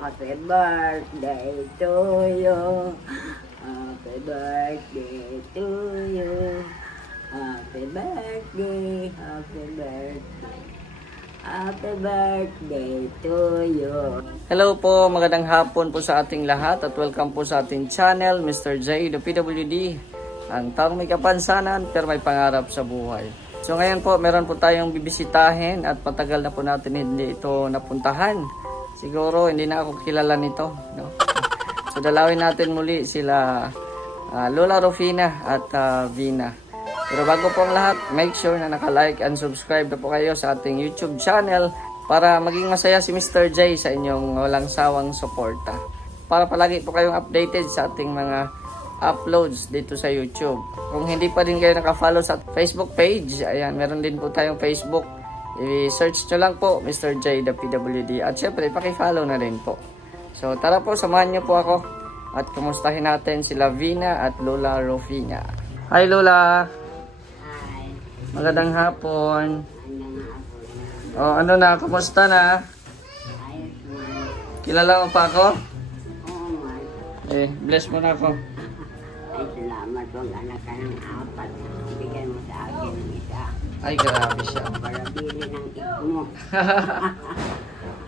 Happy birthday to you. Happy birthday to you. Happy birthday, happy birthday. Happy birthday to you. Hello po, magandang hapon po sa ating lahat at welcome po sa ating channel, Mr. J, the PWD. Ang taong may kapansanan pero may pangarap sa buhay. So ngayon po, meron po tayong bibisitahin at patagal na po natin hindi ito napuntahan. Siguro hindi na ako kilala nito, no? So dalawin natin muli sila Lola Rufina at Vina. Pero bago po ang lahat, make sure na naka-like and subscribe na po kayo sa ating YouTube channel para maging masaya si Mr. J sa inyong walang sawang suporta. Para palagi po kayong updated sa ating mga uploads dito sa YouTube. Kung hindi pa din kayo naka-follow sa Facebook page, ayan, meron din po tayong Facebook. I-search nyo lang po Mr. J the PWD at syempre paki-follow na rin po. So tara po, samahan nyo po ako at kumustahin natin sila Vina at Lola Rufina. Hi Lola! Magandang hapon. Oh, ano na? Kumusta na? Ayos man. Kilala mo pa ako? Oo man. Bless mo na ako. Ay, salamat. Huwag anak ka ng apat. Bigyan mo sa akin ng isa. Ay, grabe siya. Para bili ng mo.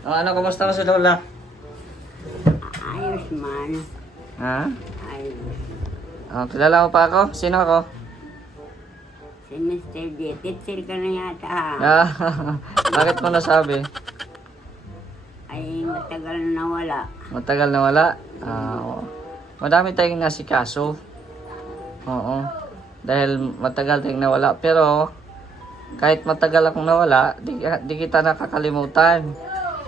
Oh, ano, kumusta ka si Lola? Ayos man. Ha? Ayos. Oh, kilala mo pa ako? Sino ako? Si Mr. J. Teacher ka na yata ha. Bakit mo nasabi? Ay, matagal na nawala. Matagal na wala? Madami tayong nasikaso. Oo. Dahil matagal tayong nawala. Pero, kahit matagal akong nawala, di kita nakakalimutan.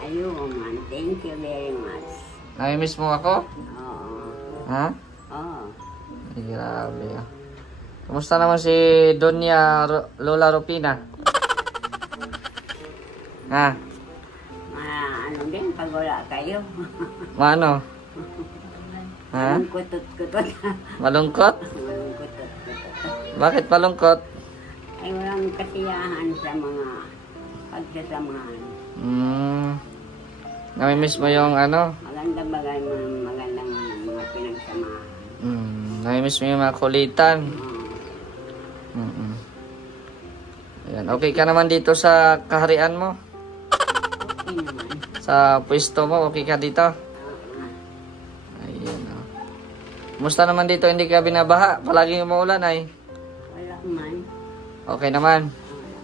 Ayun man. Thank you very much. Nami-miss mo ako? Oo. Ha? Oo. Ay, grabe ah. Kumusta naman si Doña Lola Rufina? Ha? Ano din, pag wala kayo. Maano? Ha? Malungkot-kutot. Malungkot? Malungkot-kutot. Bakit malungkot? Ay, walang kasiyahan sa mga pagsasamahan. Nami-miss mo yung ano? Maganda bagay, magandang mga pinagsamahan. Nami-miss mo yung mga kulitan. Ayan. Okay ka naman dito sa kaharian mo? Okay naman. Sa pwesto mo, okay ka dito? Ayan. Kumusta naman dito? Hindi ka binabaha? Palaging umuulan ay? Wala man. Okay naman? Wala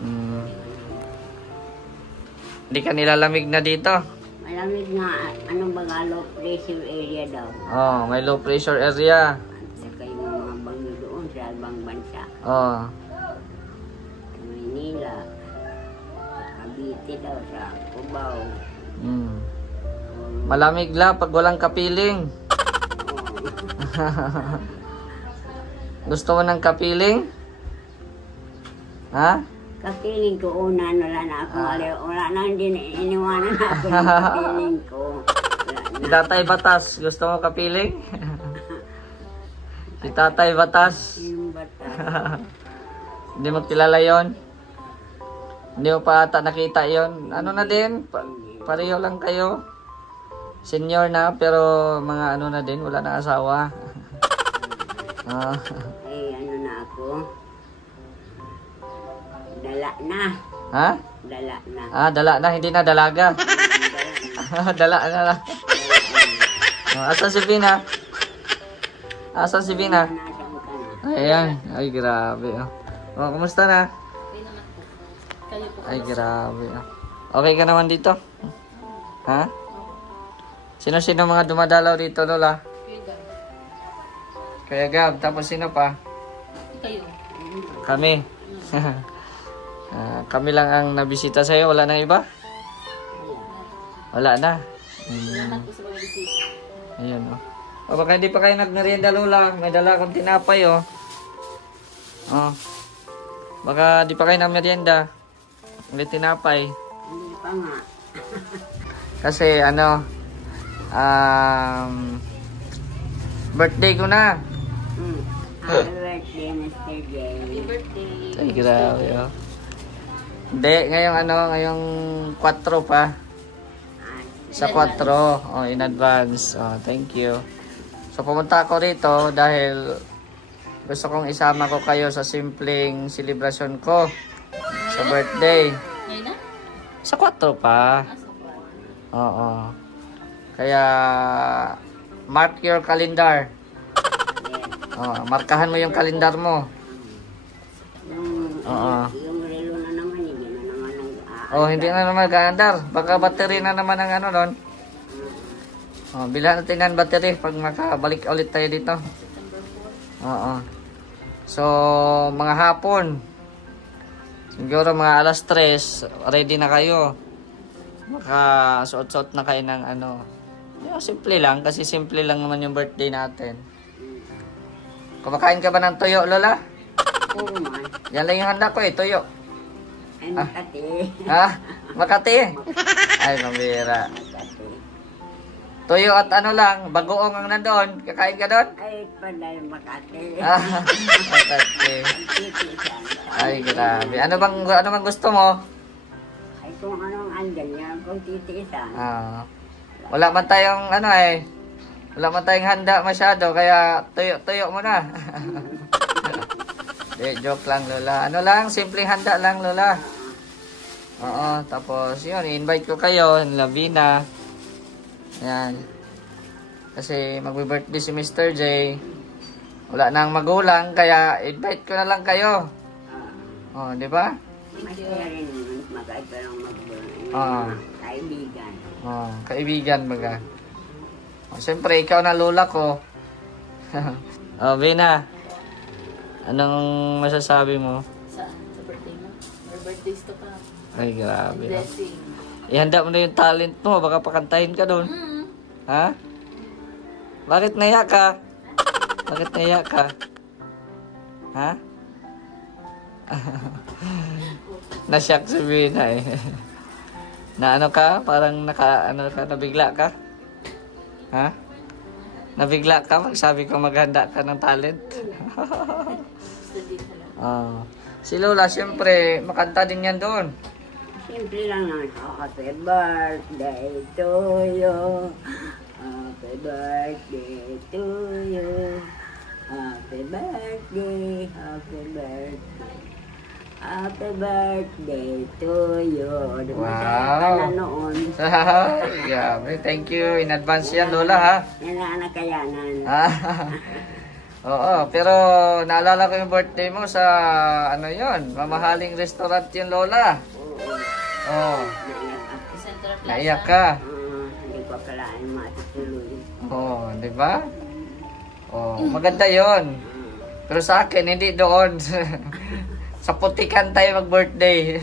man. Hindi ka nilalamig na dito? Malamig nga, anong baga, low pressure area daw. Oh, may low pressure area. At saka yung mga bagyo doon sa ibang bansa. Oh. Sa Manila, Cavite daw, sa Cubao. Malamig la pag walang kapiling. Gusto mo ng kapiling? Ha? Kapiling ko una, wala na ako. Wala na, hindi iniwanan ako ng kapiling ko. Si Tatay Batas, gusto mo kapiling? Si Tatay Batas. Yung bata. Hindi mo kilala yon? Hindi mo pa ata nakita yon? Ano na din? Pareho lang kayo. Senior na, pero mga ano na din, wala na asawa. Ay, ano na ako. Dala na. Ha? Dala na. Dala na, hindi na dalaga. Dala na lang. Asan si Vina? Asan si Vina? Nasaan ka na? Ayan. Ay, grabe. Kumusta na? Ay, grabe. Okay ka naman dito? Ha? Sino-sino mga dumadalaw dito, Lola? Kaya Gab. Tapos sino pa? Kayo. Kami. Kami lang ang nabisita sa'yo. Wala nang iba? Wala na. Lahat po sa mga bisita. Ayan, O, baka hindi pa kayo nagmerienda, Lola. May dala akong tinapay, Baka di pa kayo nagmerienda. May tinapay. Hindi pa nga. Kasi, birthday ko na. Happy birthday, Mr. J. Happy birthday. Ay, grabe, Hindi, ngayong 4 pa. Sa 4. Oh, in advance. Oh, thank you. So, pumunta ako rito dahil gusto kong isama ko kayo sa simpleng celebration ko sa birthday. Ngayon na? Sa 4 pa. Oo. Kaya, mark your calendar. Oh, markahan mo yung kalendar mo. Yung relo na naman, hindi na naman Oh, hindi na naman calendar. Baka battery na naman ang ano doon. Oh, bilhan natin ng battery pag makabalik ulit tayo dito. Oo. So, mga hapon. Siguro mga alas 3, ready na kayo. Makasuot-suot na kayo ng ano. Yeah, simple lang kasi simple lang naman yung birthday natin. Kumakain ka ba ng tuyo, Lola? Oo man. Yan lang yung handa ko eh, tuyo. Ay, Makati. Ha? Makati? Ay, mambira. Makati. Tuyo at ano lang, bagoong ang nandoon. Kakain ka doon? Ay, panay Makati. Makati. Titisan. Ay, grabe. Ano bang gusto mo? Ay, kung anong andyan yan, kung titisan. Wala man tayong wala man tayong handa masyado, kaya tuyo mo na. Joke lang, Lola. Ano lang, simpleng handa lang, Lola. Oo, tapos yun, invite ko kayo, Lavina. Ayan. Kasi magbe-birthday si Mr. J. Wala nang magulang, kaya invite ko na lang kayo. Oh, di ba? Masaya rin naman, magkait pa lang magbulong. Kaibigan. Oh, kaibigan baga. Oh, siyempre, ikaw na lola ko. Oh, Vina. Anong masasabi mo? Sa birthday mo? Or birthdays to ka? Ay, grabe. Blessing. Ihanda mo na yung talent mo, baka pakantahin ka doon. Ha? Bakit naiyak ka? Bakit naiyak ka? Ha? Nasyak si Vina eh. Na ano ka? Parang nabigla ka? Ha? Nabigla ka? Sabi ko maghanda ka ng talent. Si Lola, siyempre, makanta din yan doon. Simple lang naman. Happy birthday to you. Happy birthday to you. Happy birthday, happy birthday. Happy birthday to you. Wow. Noon. Grabe, thank you in advance yan, Lola, ha? Yan ang anak kayanan. Oo, pero naalala ko yung birthday mo sa, ano yon, mamahaling restaurant yun, Lola. Oo. Central Plaza. Naiyak ka. Hindi ko akalaan matutuloy. Oo, di ba? Oo, maganda yon. Pero sa akin, hindi doon. Sa Putikan tayo mag-birthday.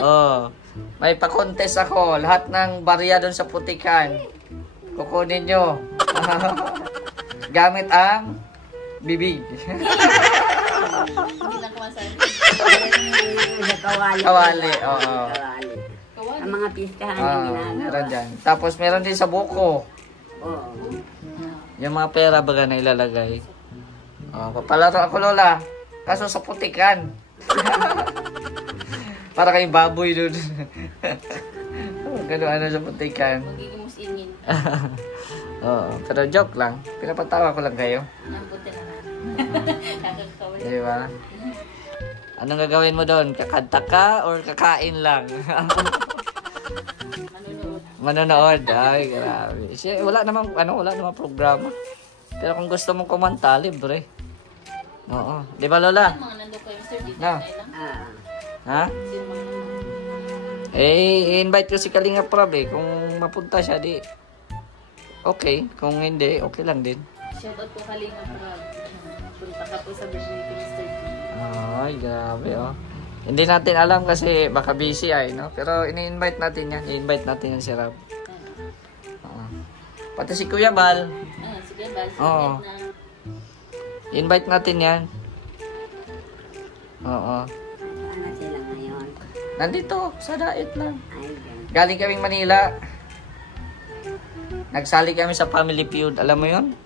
Oh, may pa-contest ako. Lahat ng barya doon sa Putikan. Kukunin nyo. Gamit ang bibig. Hindi na kumasabi. Sa kawali. Kawali, oo. Kawali. Kawali. Ang mga pistahan na ginagawa. Meron dyan. Tapos meron din sa buko. Oo. Yung mga pera baga na ilalagay. Oh, papalaro ako, Lola. Kaso sa Putikan. Para kayong baboy doon. Gano'n ano sa Putikan. Magiging musingin. Oo, pero joke lang. Pinapatawa ko lang kayo. Ang puti na nga. Kakakawin. Di ba? Anong gagawin mo doon? Kakanta ka or kakain lang? Manunood. Manonood. Ay, grabe. Wala namang programa. Pero kung gusto mong kumanta, libre. Oo. Di ba, Lola? Mga nandun kayo, Sir. Dito No. tayo lang. Ha? Sino mga nandun? I-invite ko si Kalinga Prab eh. Kung mapunta siya, di okay. Kung hindi, okay lang din. Shoutout po Kalinga Prab. Punta ka po sa birthday ni Mr. D. Ay, grabe oh. Hindi natin alam kasi baka busy ay, no? Pero ini-invite natin yan. I-invite natin yan si Rab. Oo. Pati si Kuya Bal. Sige, Bal. Oo. Na. Invite natin yan. Oo. Ano sila ngayon? Nandito, sa Dait lang. Ay, ganun. Galing kaming Manila. Nagsali kami sa Family Feud. Alam mo yun?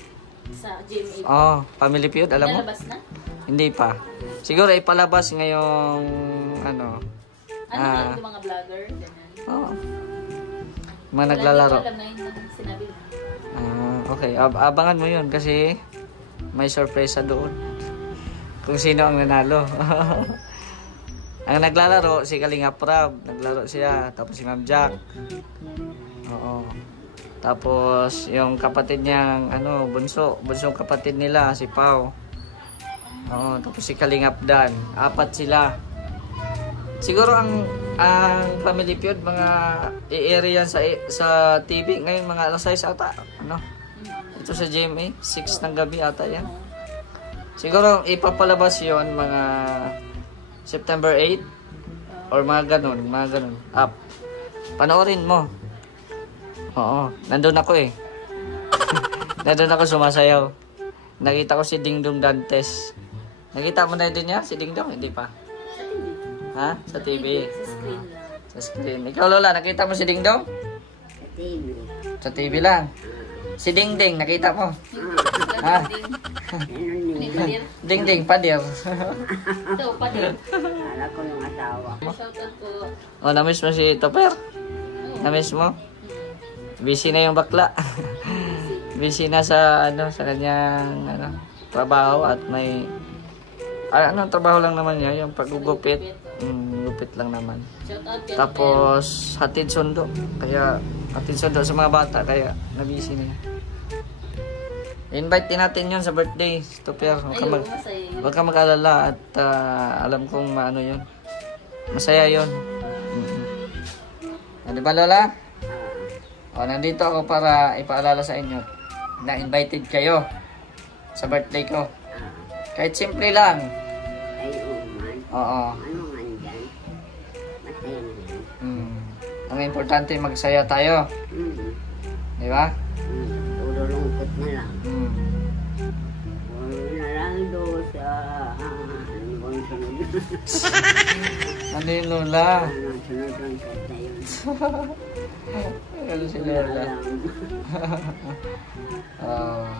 Sa GMA. Oh, Family Feud, alam mo? Nalabas na? Hindi pa. Siguro ipalabas ngayong ano. Ano yung mga vlogger? Ganyan. Oh. Mga naglalaro. Wala, hindi ko alam na yun ang sinabi mo. Okay, abangan mo yun kasi may surpresa doon. Kung sino ang nanalo. Ang naglalaro, si Kalinga Prab. Naglaro siya. Tapos si Ma'am Jack. Oo. Tapos yung kapatid niyang bunsong kapatid nila, si Pau. Oo, tapos si Kalingap Dan. 4 sila. Siguro ang Family Feud mga i-air yan sa TV ngayon mga alas 6 ata, ano? Ito sa GMA, 6 ng gabi ata yan. Siguro ipapalabas yon mga September 8 or mga ganun up. Panoorin mo. Oo, nandun ako eh. Nandun ako sumasayaw. Nakita ko si Dingdong Dantes. Nakita mo na din niya si Dingdong? Hindi pa. Ha? Sa TV. Sa screen lang. Sa screen. Ikaw Lola, nakita mo si Dingdong? Sa TV. Sa TV lang. Si Dingding, nakita mo? Ha? Dingding, padir. Ito, padir. Kala ko yung asawa. Shoutout po. Oh, na-miss mo si Topper? Na-miss mo? Busy na yung bakla. Busy na sa sa kanyang trabaho at may trabaho lang naman niya, yung paggugupit. Gupit lang naman. Shoutout kay Tapos hatid sundo. Kaya hatid sundo sa mga bata kaya na-busy na. Invite din natin yun sa birthday, Topper. Huwag ka mag-alala at alam kong maano yun. Masaya yun. Di ba Lola? Nandito ako para ipaalala sa inyo na invited kayo sa birthday ko. Kahit simple lang. Ay, man. Oo. Ano nga dyan? Masaya na yan. Ang importante magsaya tayo. Di ba? Puro lungkot na lang. Puro na lang doon sa... Ano bang sunod? Ano yung Lola? Ano sunod lang sa yun? Ano si Lola?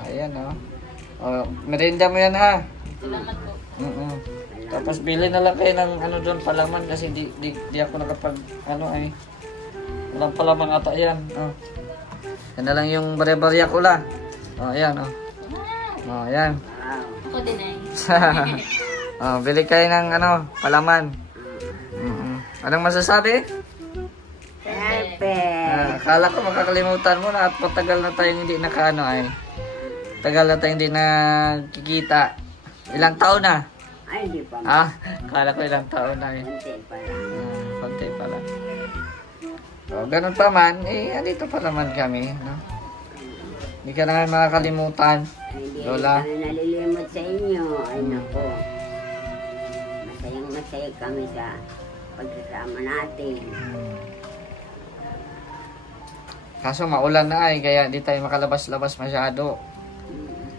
Ayan merienda mo yan ha. Salamat po. Tapos bili na lang kayo ng doon palaman kasi di ako nakapag walang palaman ata yan. Yan na lang yung barya-barya ko la. Ayan ayan. Ako din ay. Bili kayo ng palaman. Anong masasabi? Akala ko makakalimutan mo na at matagal na tayong hindi tagal na tayong hindi nakikita. Ilang taon na? Ay, hindi pa. Akala ko ilang taon na Konti pa lang. konti pa lang. Ganun pa man, andito pa naman kami, no? Hindi ka naman makakalimutan, Hindi Lola. kami nalilimot sa inyo. Ay, nako. Masayang-masaya kami sa pagsasama natin. Kaso maulan na kaya hindi tayo makalabas-labas masyado.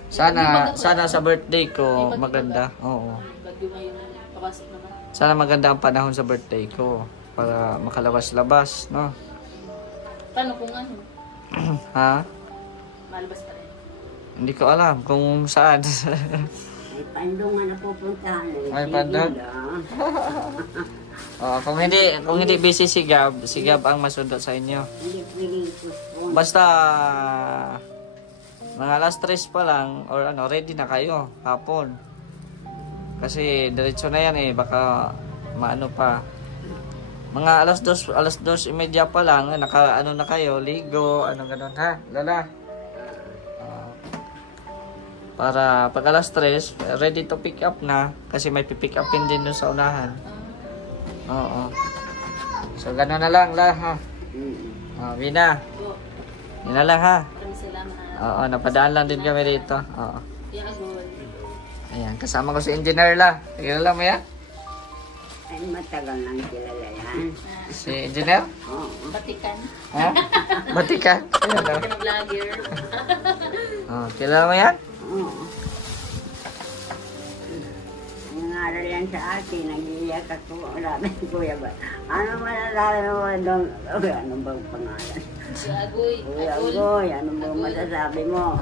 Sana sa birthday ko maganda. Oo. Bagyo ngayon papasok naman. Sana maganda ang panahon sa birthday ko para makalabas-labas, no? Paano kung ano? Ha? Malabas pa rin. Hindi ko alam kung saan. Ay, Pandong na napupuntahan. Ay, Pandong? Kung hindi busy si Gab ang masundo sa inyo. Hindi pwedeng postpone. Basta mga alas 3 pa lang or ready na kayo hapon. Kasi diretso na yan baka maano pa. Mga alas 2:30 pa lang naka na kayo, ligo, ganun ha, Lola. Para pag alas 3 ready to pick up na kasi may pick upin din doon sa unahan. Oo. So gano'n na lang ha. Vina. Yun na lang ha. Maraming salamat. Napadaan lang din kami dito. Oo. Kaya agol. Ayan, kasama ko si Engineer la. Kilala mo yan? Ay, matagal nang kilala yan. Si Engineer? Oo. Batikan. Ha? Batikan? Ayan na. Batikan vlogger. Kilala mo yan? Oo. Nangaral yan sa akin, nag-iiyak ako. Wala na yung kuya ba? Ano malalala mo doon? Ano bang pangalan? Si Agoy. Kuya Agol. Goy, ano bang masasabi mo?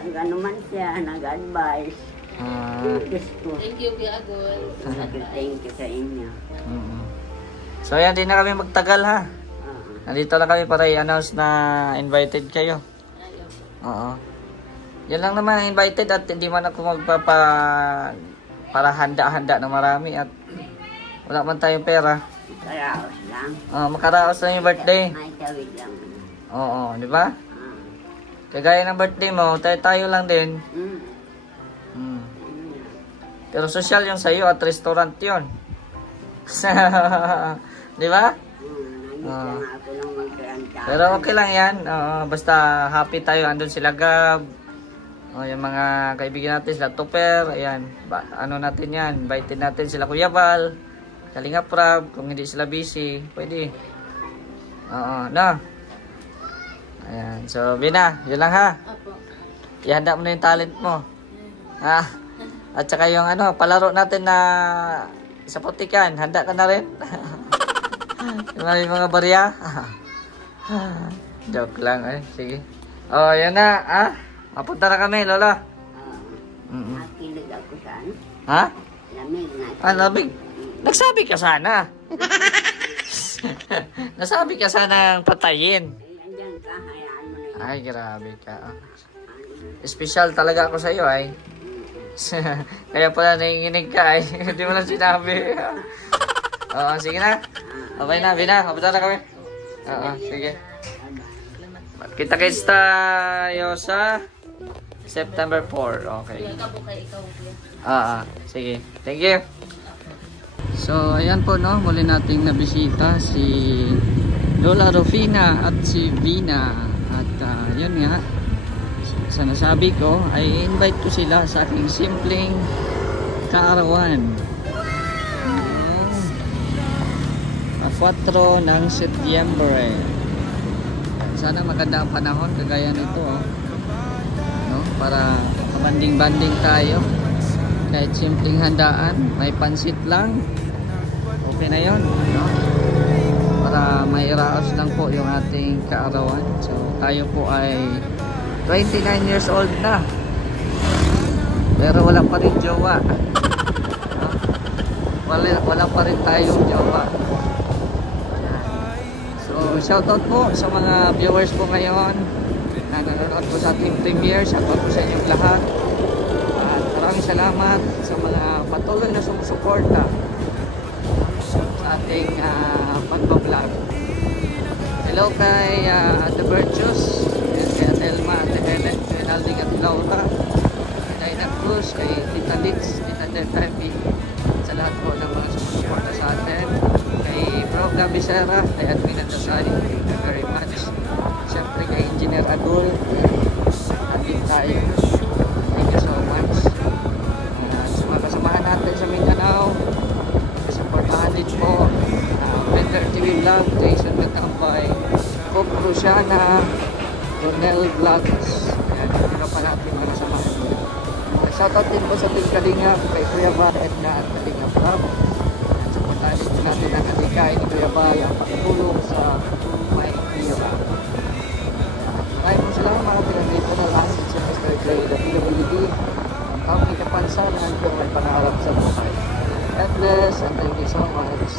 Nag-ano man siya, nag-advise. Diyos ko. Thank you, Kuya Agol. Thank you sa inyo. So ayan, di na kami magtagal ha. Nandito lang kami para i-announce na invited kayo. Ayaw. Oo. Yan lang naman, invited at hindi man ako para handa-handa na marami at wala man tayong pera. Karaos lang. Makaraos lang yung birthday. May tawid lang. Oo, di ba? Ah. Kagaya ng birthday mo, tayo lang din. Mm. Hmm. Pero social yung sa'yo at restaurant yun. Di ba? Nandito nga ako nang magkaranta. Pero okay lang yan. Basta happy tayo. Andun sila Gab. Yung mga kaibigan natin, sila Tupper. Ayan. Ano natin yan. Invited natin sila Kuya Val. Kalinga Prab. Kung hindi sila busy, pwede. No. Ayan. So, Bina, yun lang ha. Opo. Ihanda mo na yung talent mo. At saka yung palaro natin na sa putikan. Handa ka na rin. Yung mga barya. Joke lang eh. Sige. Yan na. Mapunta na kami, Lola. Nakilig ako sa ano. Ha? Lamig na. Lamig. Nagsabi ka sana. Nasabi ka sana patayin. Andiyan ka, hayaan mo na yun. Ay, grabe ka. Special talaga ako sa iyo ay. Kaya pala nanginginig ka ay. Hindi mo lang sinabi. Sige na. Okay na, Bina. Kapunta na kami. Sige. Kita-kits tayo sa September 4. Okay. Ikaw po kay ikaw. Sige. Thank you. So, ayan po, no. Muli nating nabisita si Lola Rufina at si Bina. At yun nga. Sa nasabi ko, ay invite ko sila sa aking simpleng kaarawan. 4 ng Setyembre. Sana maganda ang panahon kagaya nito, no? Para banding-banding tayo. Kahit simpleng handaan, may pansit lang. Okay na 'yon, no? Para may raos lang po yung ating kaarawan. So tayo po ay 29 years old na. Pero wala pa rin jowa. No? Wala pa rin tayong jowa. So, shoutout po sa mga viewers po ngayon na nanonood po sa ating premiere. Shoutout po sa inyong lahat. At maraming salamat sa mga patuloy na sumusuporta sa ating pagbablog. Hello kay The Virtues, kay Adelma, Ate Helen, kay Nalding at Laura, kay Naina Cruz, kay Tita Litz, Tita Deltavi, sa lahat po ng mga sumusuporta sa atin. Kay Bro Gabi Serra, kay Admin Dasari, thank you very much. Siyempre kay Engineer Adul, andin tayo. Thank you so much. Sa mga kasamahan natin sa Mindanao, supportahan din po Vendor TV Vlog, Jason Metambay, Coop Rusiana, Ronel Vlogs. Ayan, hindi pa natin mga kasamahan. Shoutout din po sa Team Kalinga, kay Kuya Bar, Edna at Kalinga Prab. Supportahan din natin ang atikay ni Kuya Bay ang pagtulong sa may hira. Maraming salamat pinandito na lahat sa Mr. J. The PWD. Ang taong may kapansanan kung may pangarap sa buhay. God bless and thank you so much.